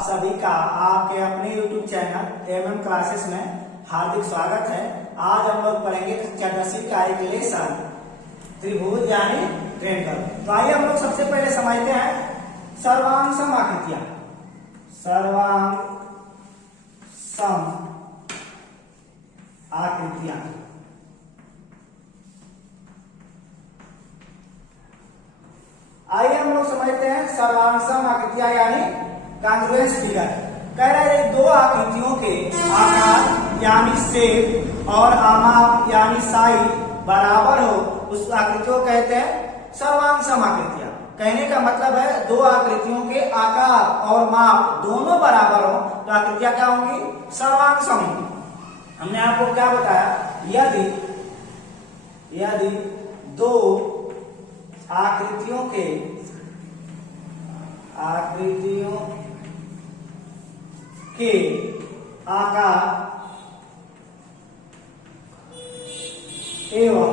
सभी का आपके अपने YouTube चैनल एमएम क्लासेस में हार्दिक स्वागत है। आज हम लोग पढ़ेंगे कक्षा 10वीं का एक लेसन त्रिभुज यानी ट्रायंगल। तो आइए हम लोग सबसे पहले समझते हैं सर्वांग सम आकृतियां। सर्वांग सम आकृतियां आइए हम लोग समझते हैं सर्वांग सम आकृतियां यानी कांग्रुएंस फिगर। कह रहे हैं दो आकृतियों के आकार यानी शेप और आमाप यानी साइज बराबर हो उस आकृति को कहते हैं सर्वांग सम आकृतियां। कहने का मतलब है दो आकृतियों के आकार और माप दोनों बराबर हो तो आकृतियां क्या होंगी? सर्वांग सम होंगी। हमने आपको क्या बताया? यदि दो आकृतियों के आकार एवं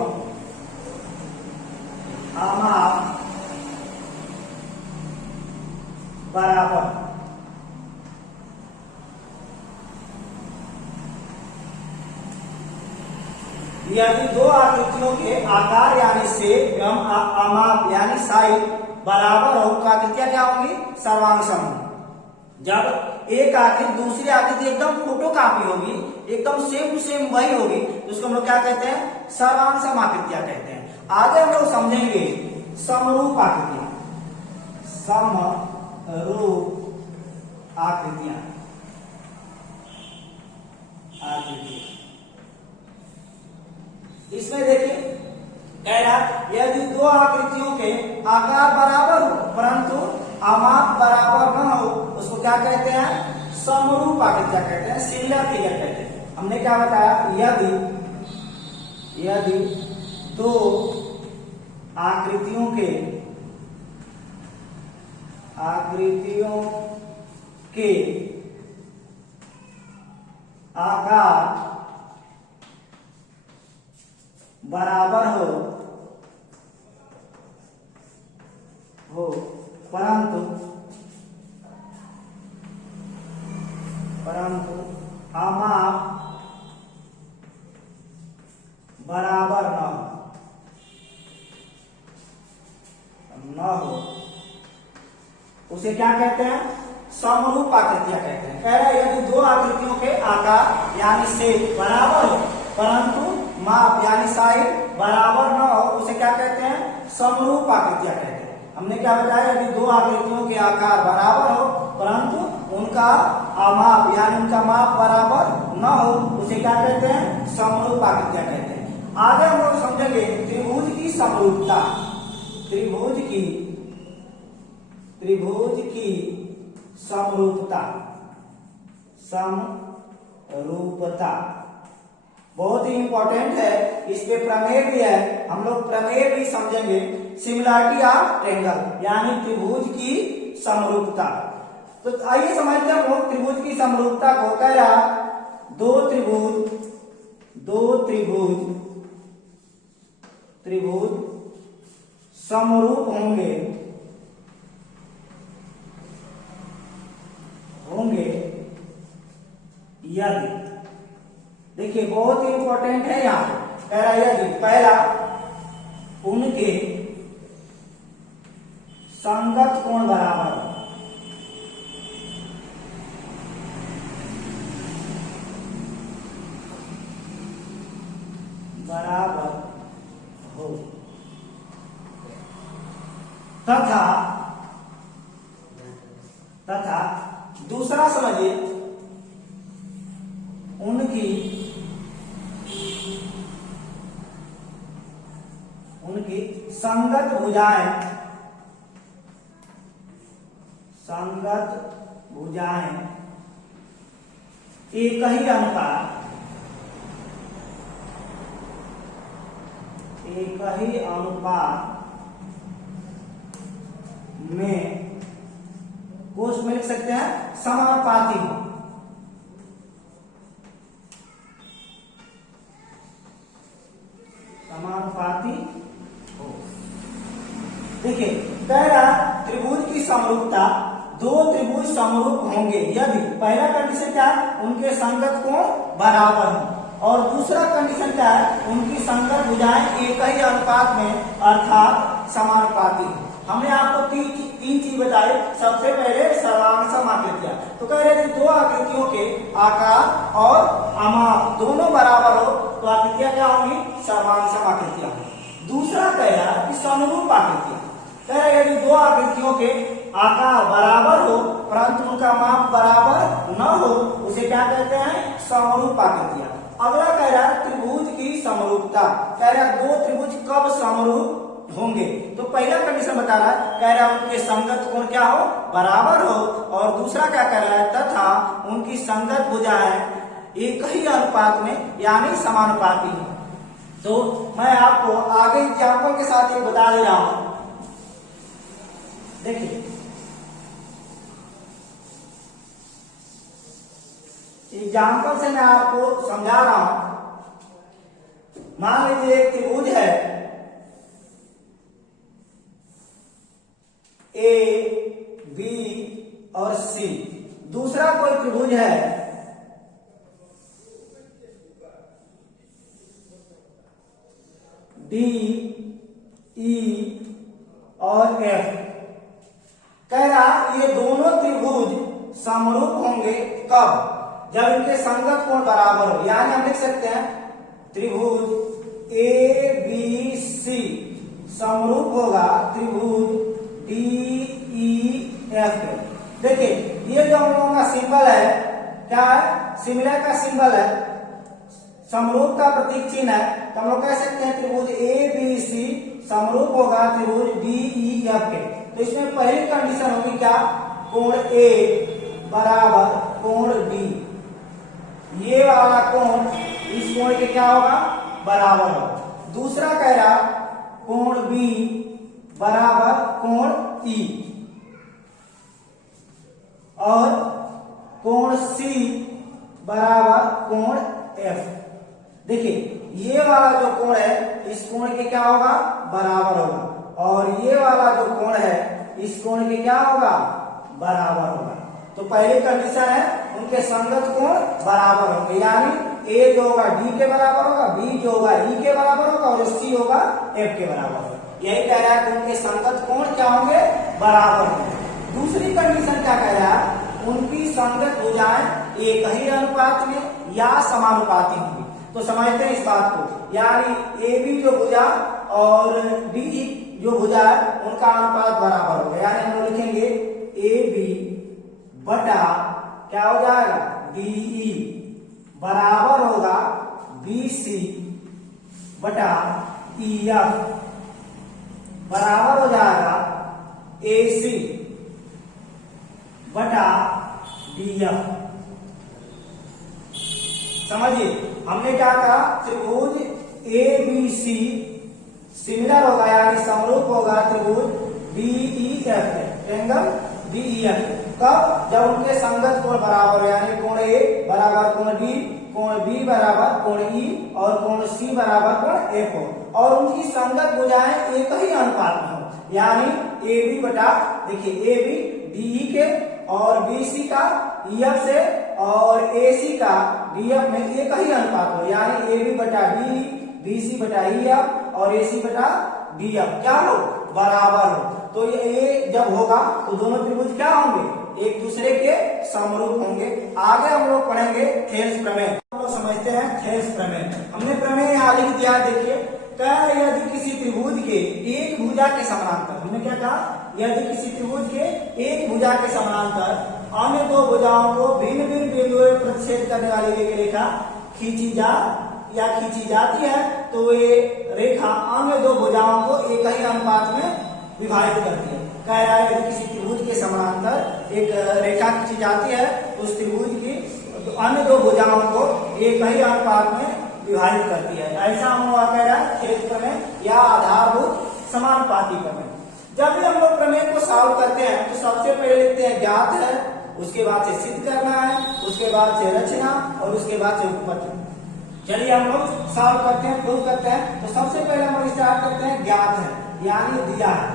आमाप बराबर यदि दो आकृतियों के आकार यानी शेप एवं आमाप यानी साइज बराबर हो तो आकृतियां क्या होंगी? सर्वांग सम होंगी। जब एक आकृति दूसरी आकृति एकदम फोटो कॉपी होगी, एकदम सेम टू सेम वही होगी तो उसको हम लोग क्या कहते हैं? सर्वांग सम आकृतियां कहते हैं। आगे हम लोग समझेंगे समरूप आकृतियां। समरूप आकृतियां इसमें देखिए कह रहा यदि दो आकृतियों के आकार बराबर हो परंतु आमाप बराबर न हो उसको क्या कहते हैं? समरूप आकृतियां कहते हैं, सिमिलर फिगर कहते हैं। हमने क्या बताया? यदि दो आकृतियों के आकार बराबर हो परंतु आमाप बराबर न हो उसे क्या कहते हैं? समरूप आकृतियां कहते हैं। कह रहा है यदि दो आकृतियों के आकार यानी शेप बराबर हो परंतु माप यानी साइज बराबर न हो उसे क्या कहते हैं? समरूप आकृतियां कहते हैं। हमने क्या बताया? यदि दो आकृतियों के आकार बराबर हो परंतु उनका आमाप यानी उनका माप बराबर न हो उसे क्या कहते हैं? समरूप आकृतियां कहते हैं। आगे हम लोग समझेंगे त्रिभुज की समरूपता। त्रिभुज की समरूपता बहुत ही इंपॉर्टेंट है। इस पे प्रमेय भी है, हम लोग प्रमेय भी समझेंगे। सिमिलरिटी ऑफ ट्रायंगल यानी त्रिभुज की समरूपता। तो आइए समझते हैं लोग त्रिभुज की समरूपता को। कह रहा दो त्रिभुज समरूप होंगे यदि, देखिए बहुत ही इंपॉर्टेंट है यहां पे। कह रहा यदि पहला उनके संगत कोण बराबर हो तथा दूसरा समझिए उनकी संगत भुजाएं एक ही अनुपात में कोष में लिख सकते हैं समानुपाती हो। समानुपाती हो। देखिए पहला त्रिभुज की समरूपता दो त्रिभुज समरूप होंगे यदि, पहला कंडीशन क्या है, उनके संगत कोण बराबर हो, और दूसरा कंडीशन क्या है, उनकी संगत भुजाएं एक ही अनुपात में अर्थात समानुपाती हो। हमने आपको तीन चीज बताई। सबसे पहले सर्वांग समाकृतियां, तो कह रहे थे दो आकृतियों के आकार और अमाप दोनों बराबर हो तो आकृतियां क्या होंगी, सर्वांग समाकृतियां। दूसरा कह रहा कि समरूप आकृतियां, कह रहे यदि दो आकृतियों के आकार बराबर हो परंतु उनका माप बराबर न हो उसे क्या कहते हैं, समरूप आकृतियां। अगला कह रहा है त्रिभुज की समरूपता, कह रहा है दो त्रिभुज कब समरूप होंगे, तो पहला कंडीशन बता रहा है, कह रहा है उनके संगत कोण क्या हो, बराबर हो, और दूसरा क्या कर रहा है, तथा उनकी संगत भुजाएं एक ही अनुपात में यानी समानुपाती हो। तो मैं आपको आगे एग्जाम्पल के साथ एक बता दे रहा हूं। देखिए एग्जाम्पल से मैं आपको समझा रहा हूं। मान लीजिए एक त्रिभुज है ए, बी और सी, दूसरा कोई त्रिभुज है डी, ई और एफ। कह रहा ये दोनों त्रिभुज समरूप होंगे कब, जब इनके संगत कोण बराबर हो, यानी हम लिख सकते हैं त्रिभुज ए बी सी समरूप होगा त्रिभुज डी ई एफ। देखिए ये जो हम लोगों का सिंबल है क्या है, सिमिलर का सिंबल है, समरूप का प्रतीक चिन्ह है, तो हम लोग कह सकते हैं त्रिभुज ए बी सी समरूप होगा त्रिभुज डी ई एफ के। तो इसमें पहली कंडीशन होगी क्या, कोण ए बराबर कोण डी, ये वाला कोण इस कोण के क्या होगा, बराबर होगा। दूसरा कह रहा कोण बी बराबर कोण ई, और कोण सी बराबर कोण एफ। देखिए ये वाला जो कोण है इस कोण के क्या होगा, बराबर होगा, और ये वाला जो कोण है इस कोण के क्या होगा, बराबर होगा। तो पहली कंडीशन है उनके संगत कोण बराबर होंगे, यानी ए जो होगा डी के बराबर होगा, बी जो होगा ई के बराबर होगा, और सी होगा एफ के बराबर होगा। यही कह रहा है कि उनके संगत कोण क्या होंगे, बराबर होंगे। दूसरी कंडीशन क्या कह रहा है, उनकी संगत भुजाएं एक ही अनुपात में या समानुपाती होंगी। तो समझते हैं इस बात को, यानी ए बी जो भुजा और डी ई जो भुजा है उनका अनुपात बराबर होगा, यानी हम लोग लिखेंगे ए बी बटा क्या हो जाएगा, डी ई बराबर होगा बी सी बटा ई एफ बराबर हो जाएगा ए सी बटा डी एफ। समझिए हमने क्या कहा, त्रिभुज ए बी सी सिमिलर होगा यानी समरूप होगा त्रिभुज D E F, angle D E F कब, जब उनके संगत कोण बराबर हो, यानी कोण ए बराबर कोण बी, कोण बी बराबर कोण ई और कोण सी बराबर कोण एफ हो, और उनकी संगत भुजाएं एक ही अनुपात में हो, यानी ए बी बटा, देखिए ए बी डी ई के और बी सी का ई एफ से और ए सी का डी एफ में एक ही अनुपात हो, यानी ए बी बटा डी, बी सी बटा ई एफ और ए सी बटा डी एफ क्या हो, बराबर हो। तो ये जब होगा तो दोनों त्रिभुज क्या होंगे, एक दूसरे के समरूप होंगे। आगे हम लोग पढ़ेंगे थेल्स प्रमेय। हम लोग समझते हैं थेल्स प्रमेय। हमने प्रमेय यहाँ लिख दिया, देखिए कह यदि किसी त्रिभुज के एक भुजा के समानांतर, हमने क्या कहा, यदि किसी त्रिभुज के एक भुजा के समानांतर अन्य दो भुजाओं को भिन्न भिन्न बिंदुओं में प्रतिच्छेद करने वाली एक रेखा खींची जाती है तो ये रेखा अन्य दो भुजाओं को एक ही अनुपात में विभाजित करती है। कह रहा है यदि किसी त्रिभुज के समानांतर एक रेखा खींची जाती है उस त्रिभुज की अन्य दो भुजाओं को एक ही अनुपात में विभाजित करती है। ऐसा हम लोग कह रहा है थेल्स प्रमेय या आधारभूत समानुपाती प्रमेय। जब भी हम लोग प्रमेय को सॉल्व करते हैं तो सबसे पहले लिखते हैं ज्ञात है, उसके बाद से सिद्ध करना है, उसके बाद से रचना और उसके बाद से उत्पत्ति। चलिए हम लोग सॉल्व करते हैं, प्रूव करते हैं। तो सबसे पहले हम स्टार्ट करते हैं ज्ञात है, यानी दिया है,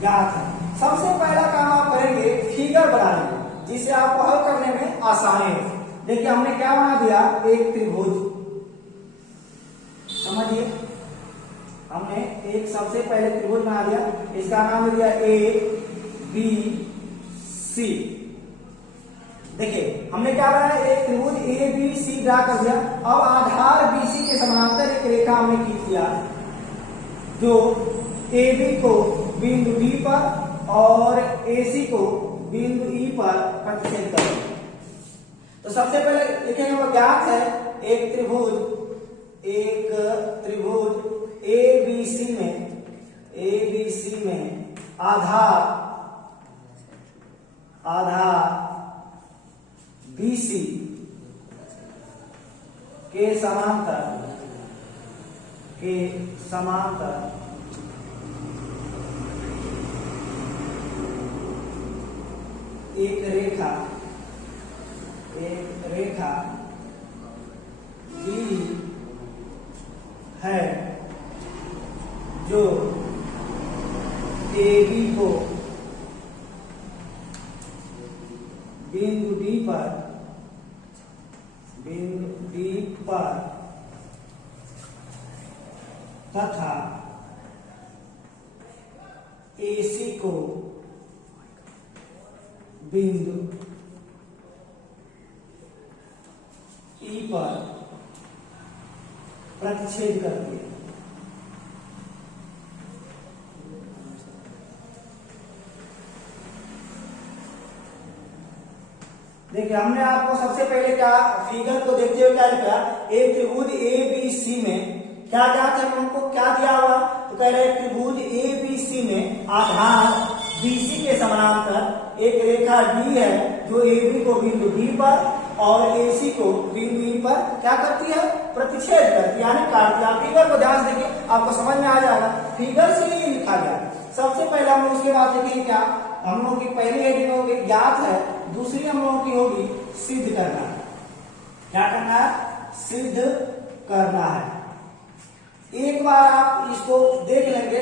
ज्ञात है। सबसे पहला काम आप करेंगे फिगर बनाने, जिसे आपको हल करने में आसानी हो। देखिए हमने क्या बना दिया, एक त्रिभुज। समझिए, हमने एक सबसे पहले त्रिभुज बना दिया, इसका नाम दिया ए बी सी। देखिए हमने क्या बनाया, एक त्रिभुज ए बी सी ड्रा कर दिया। अब आधार बीसी के समानांतर एक रेखा हमने खींच दिया, जो ए बी को बिंदु डी पर और AC को बिंदु E पर प्रतिच्छेद करें। तो सबसे पहले लिखेंगे, वो ज्ञात है एक त्रिभुज ABC में आधार BC के समांतर एक रेखा B है, जो AB को बिंदु D पर तथा AC को बिंदु E पर प्रतिच्छेद करती है। देखिए हमने आपको सबसे पहले क्या फिगर को देखते हुए क्या लिखा, एक त्रिभुज ABC में क्या थे, हमको क्या दिया हुआ, तो कह रहे त्रिभुज ABC में आधार BC के समानांतर एक रेखा D है, जो AB को बिंदु D पर और AC को बिंदु E पर क्या करती है, प्रतिच्छेद करती है, यानी काटती है। फिगर को ध्यान से देखिए, आपको समझ में आ जाएगा, फिगर से ही लिखा गया। सबसे पहले हम उसके बाद देखिए क्या, हम लोगों की पहली हेडिंग होगी ज्ञात है, दूसरी हम लोगों की होगी सिद्ध करना। क्या करना है, सिद्ध करना है। एक बार आप इसको देख लेंगे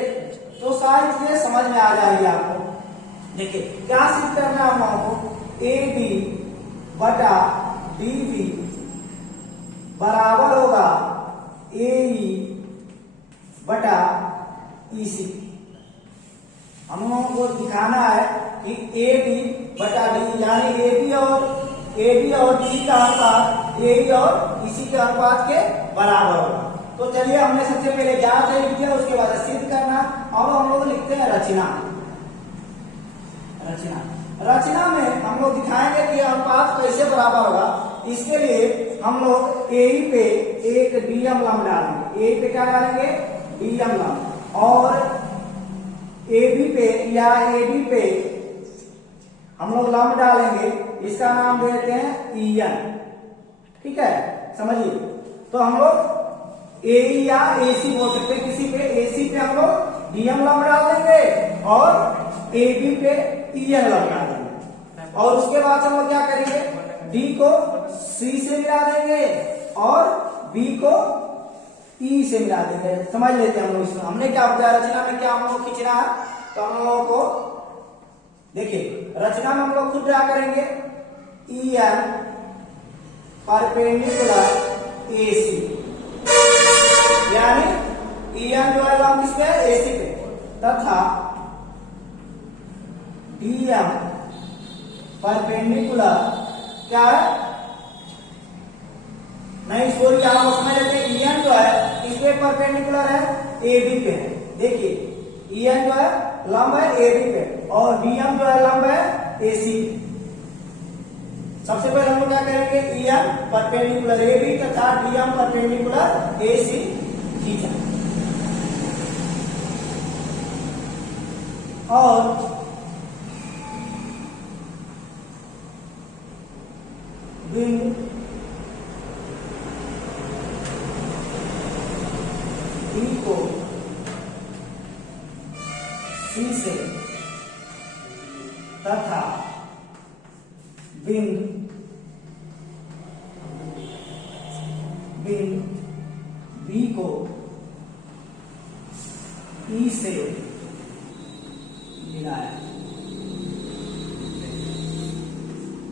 तो सारी चीजें समझ में आ जाएगी आपको। देखिए क्या सिद्ध करना है हम लोगों को, AB बटा DB बराबर होगा AE बटा EC। हम लोगों को दिखाना है कि AB बटा D, यानी AB और DC का अनुपात AE और EC के अनुपात के बराबर होगा। तो चलिए हमने सबसे पहले ज्ञात है लिख दिया, उसके बाद सिद्ध करना। अब हम लोग लिखते हैं रचना में हम लोग दिखाएंगे कि अनुपात कैसे बराबर होगा। इसके लिए हम लोग AE पे एक DM लंब डालेंगे, AE पे क्या डालेंगे, DM लंब, और AB पे या AB पे हम लोग लंब डालेंगे, इसका नाम देते हैं EN। ठीक है, समझिए। तो हम लोग AE या AC बोल सकते हैं, किसी पे AC पे हम लोग DM लंब डाल देंगे और AB पे EN लंब डाल देंगे, और उसके बाद हम लोग क्या करेंगे, D को C से मिला देंगे और B को E से मिला देंगे। समझ लेते हैं हम लोग इसमें। हमने क्या बताया, रचना में क्या हम लोग खींचना है, तो हम लोगों को देखिए रचना में हम लोग खुद क्या करेंगे, EN परपेंडिकुलर AC, यानी EN जो है लंब किस पे, AC पे, तथा DM परपेंडिकुलर क्या है, नहीं सॉरी आप उसमें लेते हैं, EN जो है इसके परपेंडिकुलर है AB पे है। देखिए EN जो है लंब है AB पे और DM जो है लंब है AC पे। सबसे पहले हम लोग क्या करेंगे, EN परपेंडिकुलर AB तथा DM परपेंडिकुलर AC खींचा, और बिंदु E को C से तथा बिंदु B को E से मिलाया।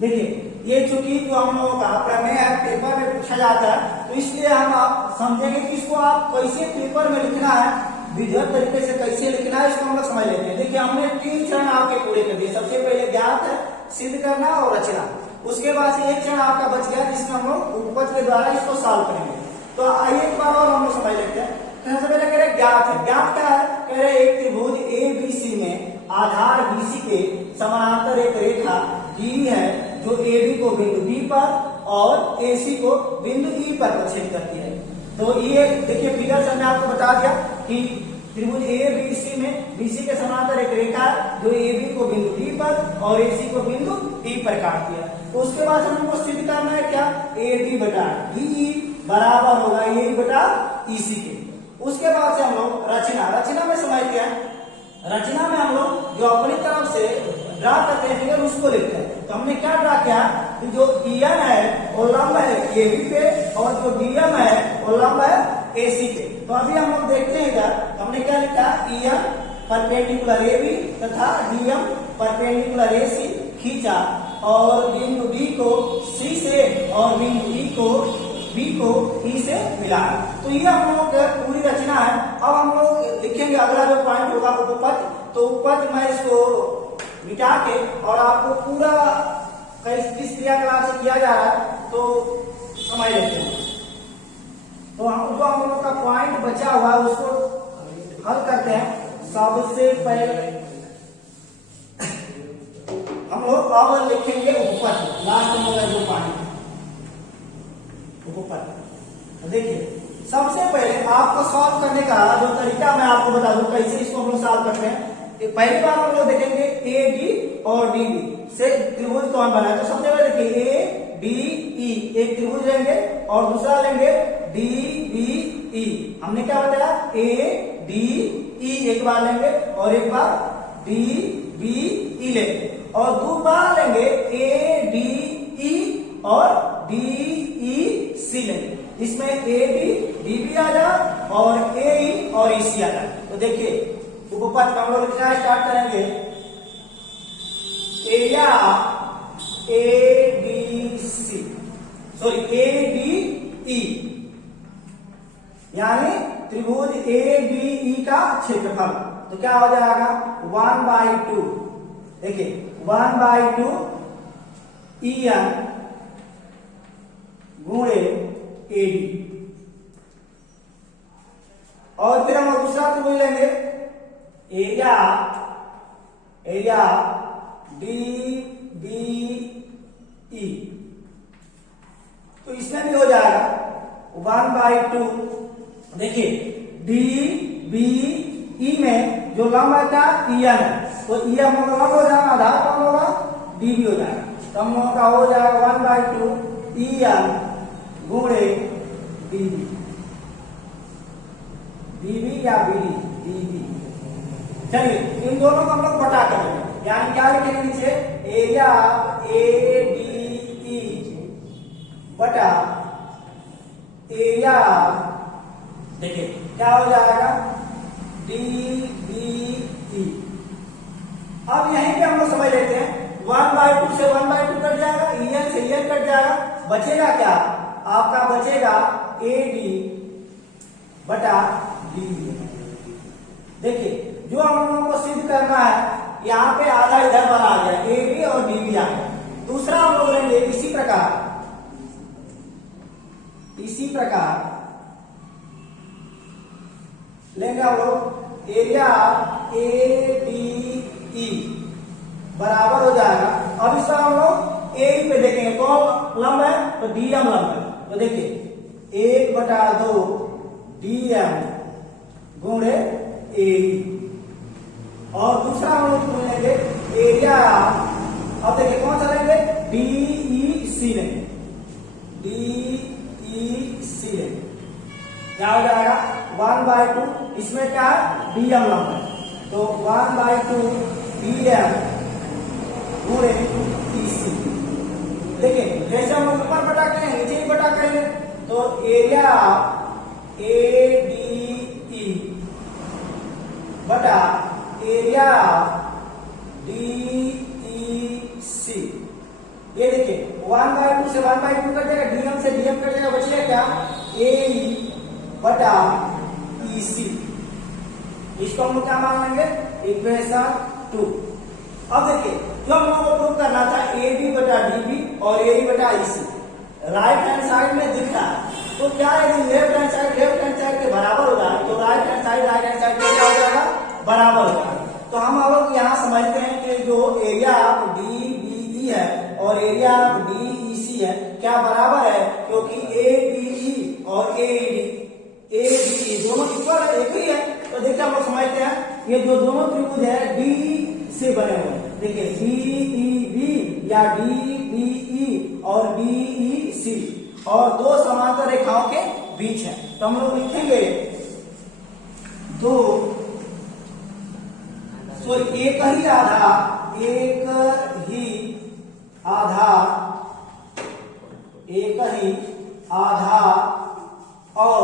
देखिए ये चूंकि जो हम लोगों का प्रमेय है पेपर में पूछा जाता है, तो इसलिए हम आप समझेंगे कि इसको आप कैसे पेपर में लिखना है, विधिवत तरीके से कैसे लिखना है, इसको हम लोग समझ लेते हैं। देखिए हमने 3 चरण आपके पूरे कर दिए। सबसे पहले ज्ञात है, सिद्ध करना और रचना। उसके बाद से एक चरण आपका बच गया जिसमें हम लोग उपपद के द्वारा इसको सॉल्व करेंगे। तो आइए एक बार और हम लोग समझ लेते हैं। सबसे पहले कह रहे ज्ञात है। ज्ञात क्या है? कह रहे एक त्रिभुज ABC में आधार BC के समानांतर एक रेखा डी है जो AB को बिंदु B पर और AC को बिंदु E पर प्रक्षेप करती है। तो ये देखिए फिगर से मैं आपको बता दिया कि त्रिभुज ABC में BC के समानांतर एक रेखा है जो AB को बिंदु B पर और AC को बिंदु E पर काटती है। तो उसके बाद हमको सिद्ध करना है क्या? AB बटा DE बराबर होगा AE बटा EC के। उसके बाद से हम लोग रचना में समझते हैं। रचना में हम लोग जो अपनी तरफ से ड्रा करते हैं फिगर उसको लिखते हैं। तो हमने क्या ड्रा किया कि जो EN है वो लंब है AB पे और जो DM है वो लंब है AC पे। तो अभी हम लोग देखते हैं इधर तो हमने क्या लिखा? EN परपेंडिकुलर AB तथा DM परपेंडिकुलर AC खींचा और बिंदु B को C से और बिंदु B को E से मिलाया। तो ये हम लोगों की पूरी रचना है। अब हम लोग लिखेंगे अगला जो पॉइंट होगा उपपद। तो उपपद मैं इसको मिटा के और आपको पूरा किस क्रियाकलाप से किया जा रहा है तो समझ लेते हैं। तो हम लोग का पॉइंट बचा हुआ है उसको हल करते हैं। सबसे पहले हम लोग अब लिखेंगे उपपद। लास्ट में होगा जो पॉइंट उपपद। तो देखिए सबसे पहले आपको सॉल्व करने का जो तरीका मैं आपको बता दूं कैसे इसको हम लोग सॉल्व करते हैं। पहली बार हम लोग देखेंगे AD और DB से त्रिभुज कौन बना है। तो सबसे पहले देखिए ADE एक त्रिभुज लेंगे और दूसरा लेंगे DBE। हमने क्या बताया? ADE एक बार लेंगे और एक बार DBE लेंगे और दो बार लेंगे ADE और DEC लेंगे। इसमें AD DB आ जाए और AE और EC आ जाए। तो देखिए उपपद हम लोग लिखना स्टार्ट करेंगे। एरिया ADE यानी त्रिभुज ABE का क्षेत्रफल। तो क्या हो जाएगा? 1/2। देखिए 1/2 EN गुणे AD। और फिर हम दूसरा त्रिभुज लेंगे एरिया DBE। तो इसमें भी हो जाएगा 1/2। देखिए DBE में जो लंब है क्या? EN है। तो EN हम लोग लंब हो जाएगा, आधार कौन होगा? DB हो जाएगा। तो हम लोगों का हो जाएगा 1/2 EN गुणे DB या DB। चलिए इन दोनों को हम लोग बटा करेंगे यानी क्या लिखेंगे नीचे? एरिया ADE बटा एरिया देखिए क्या हो जाएगा? DBE। अब यहीं पे हम लोग समझ लेते हैं 1/2 से 1/2 कट जाएगा, EN से EN कट जाएगा, बचेगा क्या? आपका बचेगा AD बटा DB। देखिए जो हम लोगों को सिद्ध करना है यहाँ पे आधा इधर बना आ गया AB और DB आ गया। दूसरा हम लोग लेंगे इसी प्रकार लेंगे हम लोग एरिया ADE बराबर हो जाएगा। अब इसका हम लोग AE पे देखेंगे कौन लंब है? तो DM लंब है। तो देखिए 1/2 DM गुणे AE। और दूसरा हम लोग लेंगे एरिया। अब देखिए कौन सा लेंगे? DEC लेंगे। DEC लेंगे क्या हो जाएगा? 1/2 इसमें क्या है? DM लंब है। तो 1/2 DM गुणे EC। देखिए जैसे हम लोग ऊपर बटा करेंगे नीचे ही बटा करेंगे। तो एरिया ADE बटा एरिया DEC ये देखिए 1/2 से 1/2 कट जाएगा, डीएम से डीएम कट जाएगा, बचेगा क्या ए बटा ईसी। इसको हम लोग क्या मान लेंगे इक्वेशन 2। अब देखिए जो हम लोगों को प्रूव करना था ए बी बटा डी बी और ए बटा ईसी राइट हैंड साइड में दिख रहा है, तो क्या यदि लेफ्ट हैंड साइड के बराबर होगा तो राइट हैंड साइड के क्या हो जाएगा बराबर होगा। तो हम लोग यहाँ समझते हैं कि जो area of D B E है और area of D E C है क्या बराबर है, क्योंकि ए बी ई और ए बी ई दोनों इक्वल है, एक ही है। तो देखिए हम लोग समझते हैं ये जो दोनों त्रिभुज है डी से बने हुए हैं, देखिए डी ई बी या डी बी ई और डी ई सी और दो समांतर रेखाओं के बीच है। तो हम लोग लिखेंगे दो एक ही आधार और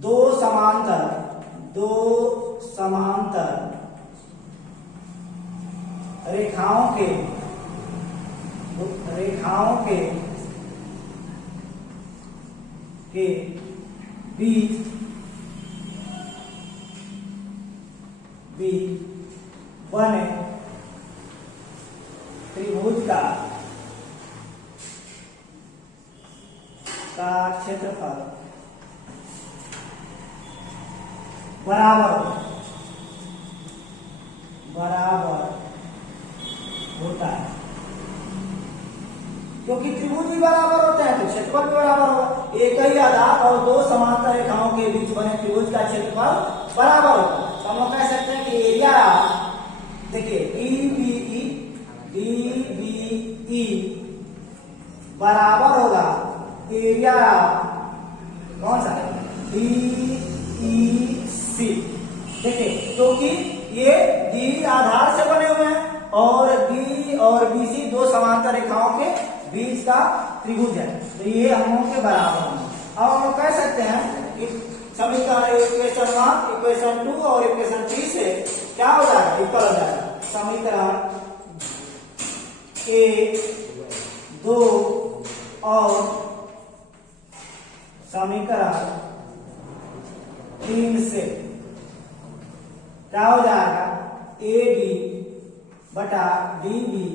दो समांतर रेखाओं के बीच बने त्रिभुज का क्षेत्रफल बराबर होता है, क्योंकि त्रिभुज भी बराबर होता है तो क्षेत्रफल भी बराबर होगा। एक ही आधार और दो समांतर रेखाओं के बीच बने त्रिभुज का क्षेत्रफल बराबर होता है। तो हम लोग कह सकते हैं कि एरिया देखिए DBE बराबर होगा एरिया कौन सा DEC। देखिए क्योंकि ये डी आधार से बने हुए हैं और डी और बीसी दो समांतर रेखाओं के बीच का त्रिभुज है, तो ये हम लोग के बराबर है। अब हम लोग कह सकते हैं कि समीकरण इक्वेशन 1 इक्वेशन 2 और इक्वेशन 3 से क्या हो जाएगा इक्वल हो जाएगा। समीकरण 1 2 और समीकरण 3 से क्या हो जाएगा ए डी बटा डी बी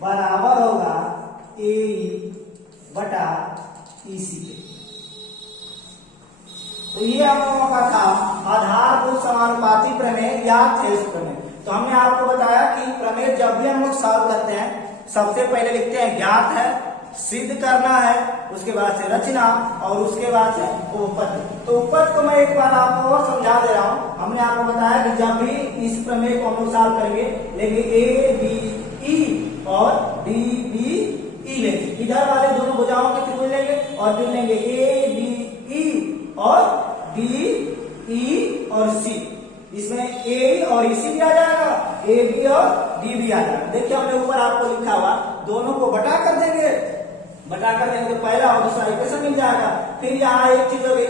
बराबर होगा ए बटा ई सी के। तो ये हम लोगों का था आधारभूत समानुपाती प्रमेय या थेल्स प्रमेय। तो हमने आपको बताया कि प्रमेय जब भी हम लोग सॉल्व करते हैं सबसे पहले लिखते हैं ज्ञात है, सिद्ध करना है, उसके बाद से रचना और उसके बाद से उपपत्ति। तो उपपत्ति को मैं एक बार आपको और समझा दे रहा हूं। हमने आपको बताया कि जब भी इस प्रमेय को हम लोग सॉल्व करेंगे लेंगे ए बी ई और डी बी ई लेंगे, इधर वाले दोनों भुजाओं के त्रिभुज लेंगे और फिर लेंगे ए बी ई और डी ई और सी। इसमें ए और इसी भी आ जाएगा, ए बी और डी भी आ जाएगा। देखिए हमने ऊपर आपको लिखा हुआ दोनों को बटा कर देंगे तो पहला और दूसरा इक्वेशन मिल जाएगा। फिर यहाँ एक चीज होगी ए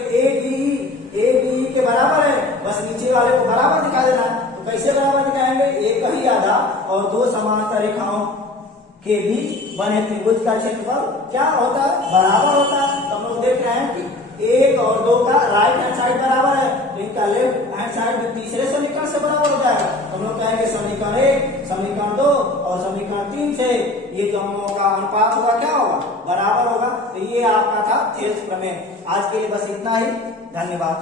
बी के बराबर है, बस नीचे वाले को बराबर दिखा देना। तो कैसे बराबर दिखाएंगे, एक ही आधार और दो समांतर रेखाओं के बीच बने त्रिभुज का क्षेत्रफल क्या होता है बराबर होता है। तो हम लोग देख रहे हैं कि एक और दो का राइट हैंड साइड बराबर है तो इनका लेफ्ट हैंड साइड भी तीसरे समीकरण से बराबर हो जाएगा। हम लोग कहेंगे समीकरण 1 समीकरण 2 और समीकरण 3 से ये जो हम लोगों का अनुपात होगा क्या होगा बराबर होगा। तो ये आपका था थेल्स प्रमेय। आज के लिए बस इतना ही, धन्यवाद।